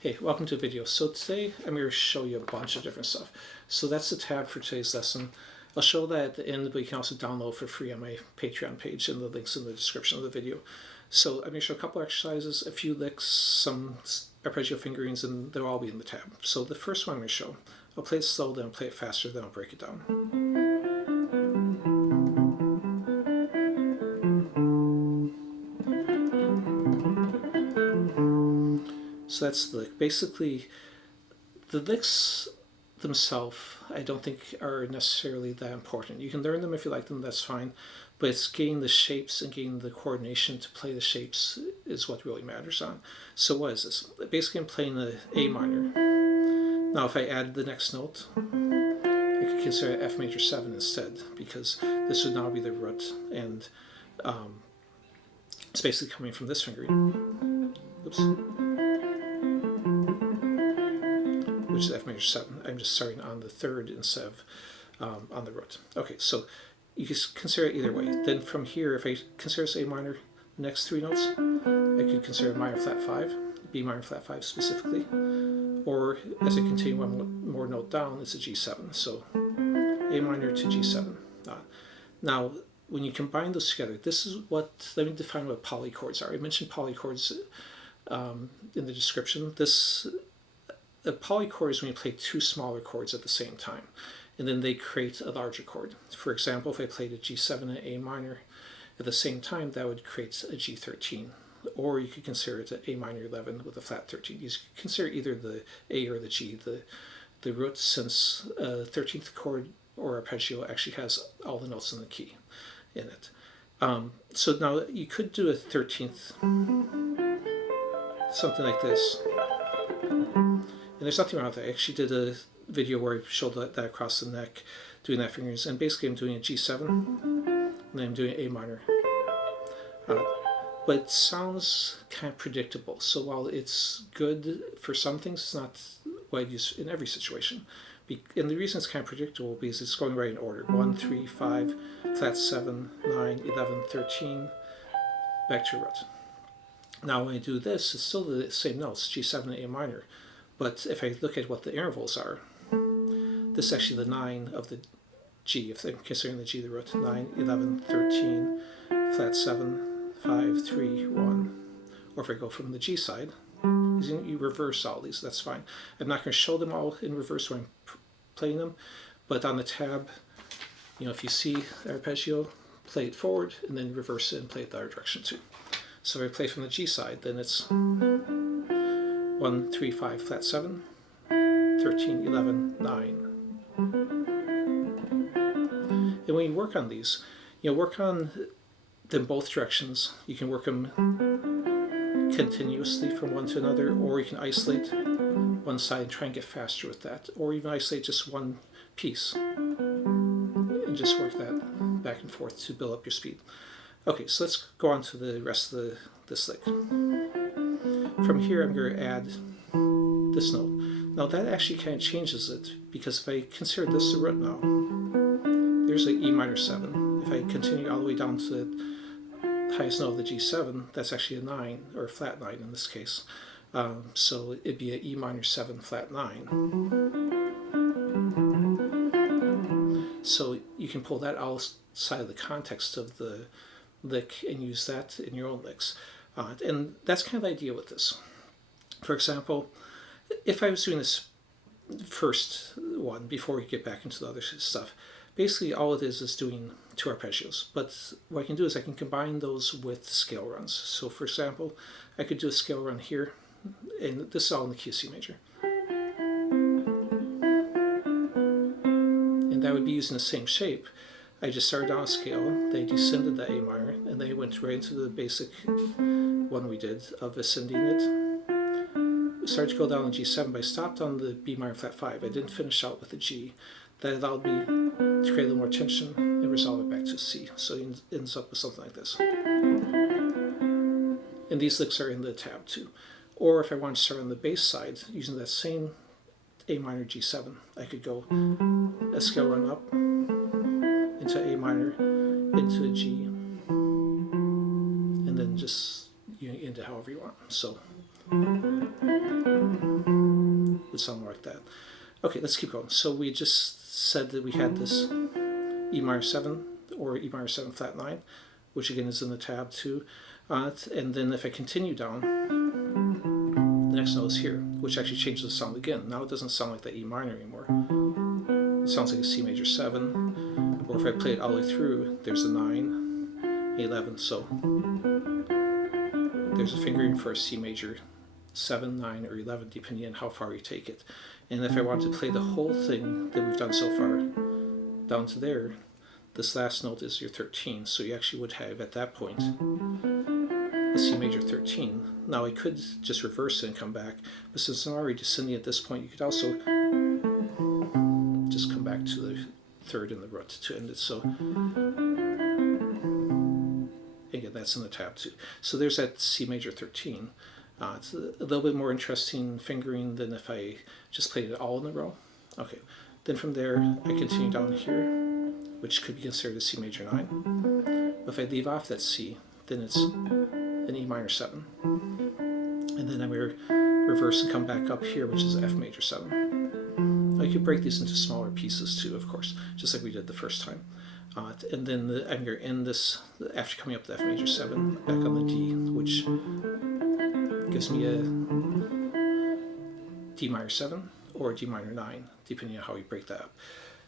Hey, welcome to the video. So today I'm going to show you a bunch of different stuff. So that's the tab for today's lesson. I'll show that at the end, but you can also download for free on my Patreon page, and the link's in the description of the video. So I'm going to show a couple exercises, a few licks, some arpeggio fingerings, and they'll all be in the tab. So the first one I'm going to show, I'll play it slow, then I'll play it faster, then I'll break it down. So that's the lick. Basically, the licks themselves, I don't think are necessarily that important. You can learn them if you like them, that's fine. But it's getting the shapes and getting the coordination to play the shapes is what really matters on. So what is this? Basically, I'm playing the A minor. Now, if I add the next note, I could consider F major 7 instead, because this would now be the root, and it's basically coming from this fingering. Oops. Which is F major 7. I'm just starting on the third instead of on the root. Okay, so you can consider it either way. Then from here, if I consider this A minor, the next three notes, I could consider minor flat 5, B minor flat 5 specifically, or as I continue one more note down, it's a G7. So A minor to G7. Now, when you combine those together, this is what, let me define what polychords are. I mentioned polychords in the description. A polychord is when you play two smaller chords at the same time, and then they create a larger chord. For example, if I played a G7 and A minor at the same time, that would create a G13. Or you could consider it an A minor 11 with a flat 13. You could consider either the A or the G. The root, since 13th chord or arpeggio actually has all the notes in the key in it. So now you could do a 13th, something like this. And there's nothing wrong with that. I actually did a video where I showed that across the neck, doing that fingerings. And basically I'm doing a G7, and then I'm doing A minor. But it sounds kind of predictable. So while it's good for some things, it's not what I'd use in every situation. And the reason it's kind of predictable is because it's going right in order. 1, 3, 5, flat 7, 9, 11, 13, back to root. Now when I do this, it's still the same notes, G7 and A minor. But if I look at what the intervals are, this is actually the 9 of the G, if I'm considering the G the root. 9, 11, 13, flat 7, 5, 3, 1. Or if I go from the G side, you reverse all these, that's fine. I'm not going to show them all in reverse when I'm playing them, but on the tab, if you see arpeggio, play it forward and then reverse it and play it the other direction too. So if I play from the G side, then it's 1, 3, 5, flat 7, 13, 11, 9. And when you work on these, work on them both directions. You can work them continuously from one to another, or you can isolate one side and try and get faster with that, or even isolate just one piece and just work that back and forth to build up your speed. Okay, so let's go on to the rest of this lick. From here I'm going to add this note. Now that actually kind of changes it, because if I consider this the root now, there's like E minor 7. If I continue all the way down to the highest note of the G7, that's actually a 9, or a flat 9 in this case. So it'd be an E minor 7 flat 9. So you can pull that outside of the context of the lick and use that in your own licks. And that's kind of the idea with this. For example, if I was doing this first one before we get back into the other stuff, basically all it is doing two arpeggios. But what I can do is I can combine those with scale runs. So for example, I could do a scale run here, and this is all in the key of C major. And that would be using the same shape. I just started down a scale, they descended the A minor, and they went right into the basic one we did of ascending it. Started to go down on G7, but I stopped on the B minor flat 5. I didn't finish out with the G. That allowed me to create a little more tension and resolve it back to C. So it ends up with something like this. And these licks are in the tab too. Or if I want to start on the bass side, using that same A minor G7, I could go a scale run up, into A minor, into a G, and then just into however you want. So would sound like that. Okay, let's keep going. So we just said that we had this E minor 7 or E minor 7 flat 9, which again is in the tab too. And then if I continue down, the next note is here, which actually changes the sound again. Now it doesn't sound like that E minor anymore. It sounds like a C major 7, or if I play it all the way through, there's a 9, 11. So there's a fingering for a C major 7, 9, or 11, depending on how far you take it. And if I want to play the whole thing that we've done so far down to there, this last note is your 13. So you actually would have, at that point, a C major 13. Now I could just reverse it and come back, but since I'm already descending at this point, you could also just come back to the third in the root to end it. So again, that's in the tab too. So there's that C major 13. It's a little bit more interesting fingering than if I just played it all in a row. Okay, then from there I continue down here, which could be considered a C major 9. But if I leave off that C, then it's an E minor 7. And then I'm going to reverse and come back up here, which is F major 7. Now you could break these into smaller pieces too, of course, just like we did the first time. And then I'm going to end this, after coming up to F major 7, back on the D, which gives me a D minor 7 or D minor 9, depending on how you break that up.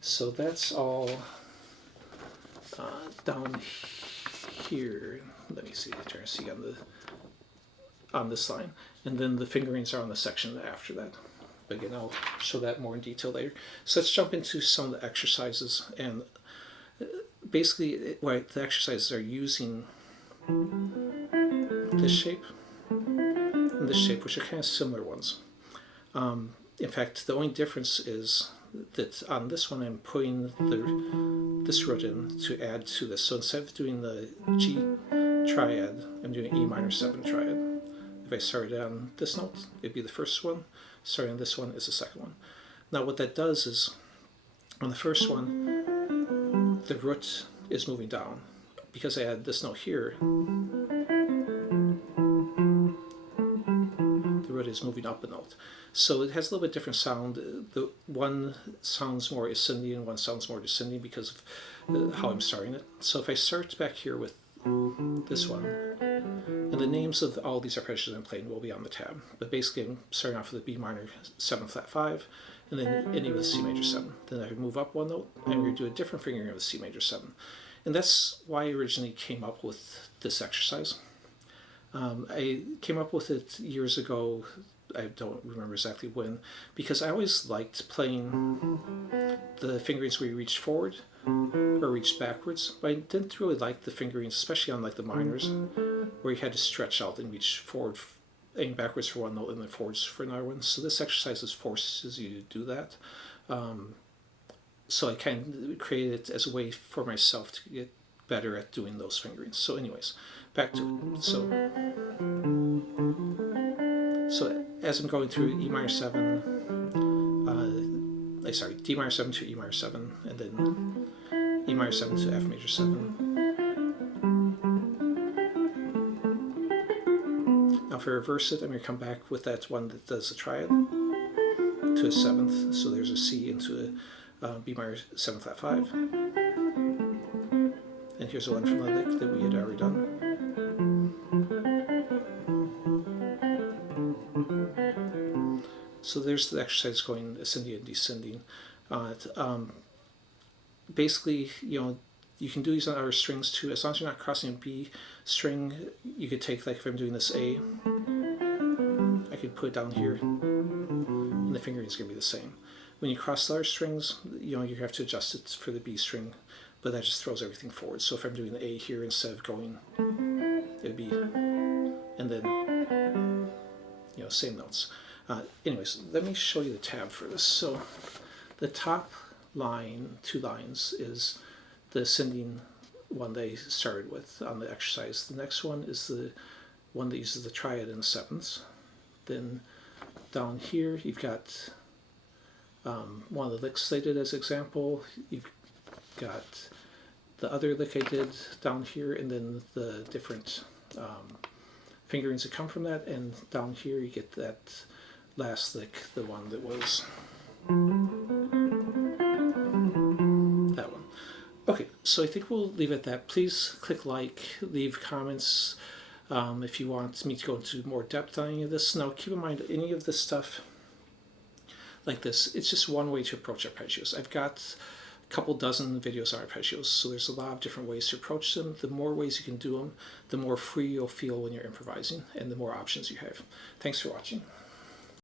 So that's all down here. Let me see, try to see on this line. And then the fingerings are on the section after that. But again, I'll show that more in detail later. So let's jump into some of the exercises. And basically, what the exercises are using this shape and this shape, which are kind of similar ones. In fact, the only difference is that on this one, I'm putting this root in to add to this. So instead of doing the G triad, I'm doing E minor 7 triad. If I started on this note, it'd be the first one. Starting on this one is the second one. Now what that does is, on the first one, the root is moving down. Because I add this note here, the root is moving up a note. So it has a little bit different sound. The one sounds more ascending and one sounds more descending because of how I'm starting it. So if I start back here with this one, and the names of all these arpeggios I'm playing will be on the tab. But basically I'm starting off with a B minor 7 flat 5, and then ending with C major 7. Then I move up one note, and we're going to do a different fingering of the C major 7. And that's why I originally came up with this exercise. I came up with it years ago. I don't remember exactly when, because I always liked playing the fingerings where you reached forward or reached backwards, but I didn't really like the fingerings, especially on like the minors, where you had to stretch out and reach forward, aim backwards for one note and then forwards for another one. So this exercise forces you to do that. So I kind of created it as a way for myself to get better at doing those fingerings. So anyways, back to it. So as I'm going through E minor 7, D minor 7 to E minor 7, and then E minor 7 to F major 7. Now if I reverse it, I'm going to come back with that one that does the triad to a 7th. So there's a C into a B minor 7 flat 5. And here's the one from the lick that we had already done. So there's the exercise going ascending and descending. Basically, you can do these on other strings too. As long as you're not crossing a B string, you could take, like if I'm doing this A, I could put it down here, and the fingering is going to be the same. When you cross the other strings, you have to adjust it for the B string, but that just throws everything forward. So if I'm doing the A here, instead of going, it would be, and then, same notes. Anyways, let me show you the tab for this. So the top line, 2 lines, is the ascending one they started with on the exercise. The next one is the one that uses the triad in 7ths. Then down here you've got one of the licks they did as example. You've got the other lick I did down here, and then the different fingerings that come from that. And down here you get that last lick, the one that was that one. Okay, so I think we'll leave it at that. Please click like, leave comments if you want me to go into more depth on any of this. Now keep in mind, any of this stuff like this, it's just one way to approach arpeggios. I've got a couple dozen videos on arpeggios, so there's a lot of different ways to approach them. The more ways you can do them, the more free you'll feel when you're improvising, and the more options you have. Thanks for watching.